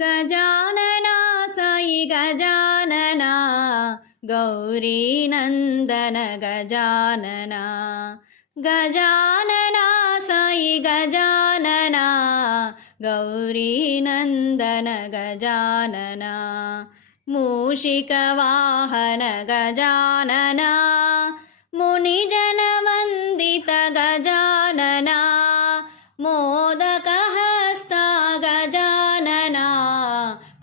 गजानना साई गजानना गौरीनन्दन गजानना गजानना साई गजानना गौरीनन्दन गजानना मूषिकवाहन गजानना मुनिजनवन्दित गजानना मोदकहस्ता गजानना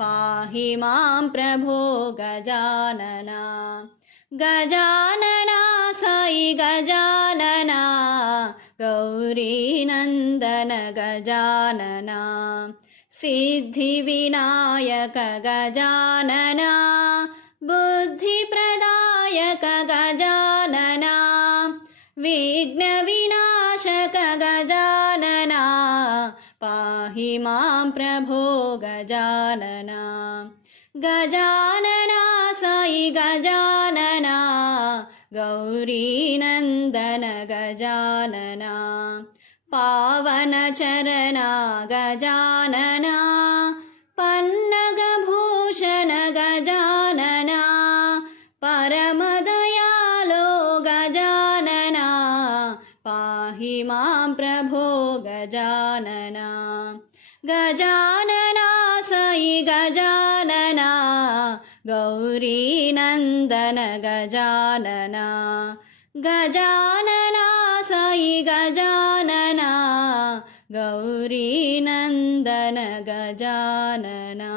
पाहि मां प्रभो गजानना गजानना साई गजानना गौरीनन्दन गजानना सिद्धिविनायक गजानना बुद्धिप्रदायक गजानना विघ्नविनाशक गजानना पाहि मां प्रभो गजानना गजानना साई गजानना गौरीनन्दन गजानना पावनचरणा गजानना पन्नगभूषण गजानना परमदयालो गजानना पाहि मां प्रभो गजानना गजानना साई गजानना गौरीनन्दन गजानना गजानना साई गजानना गौरीनन्दन गजानना।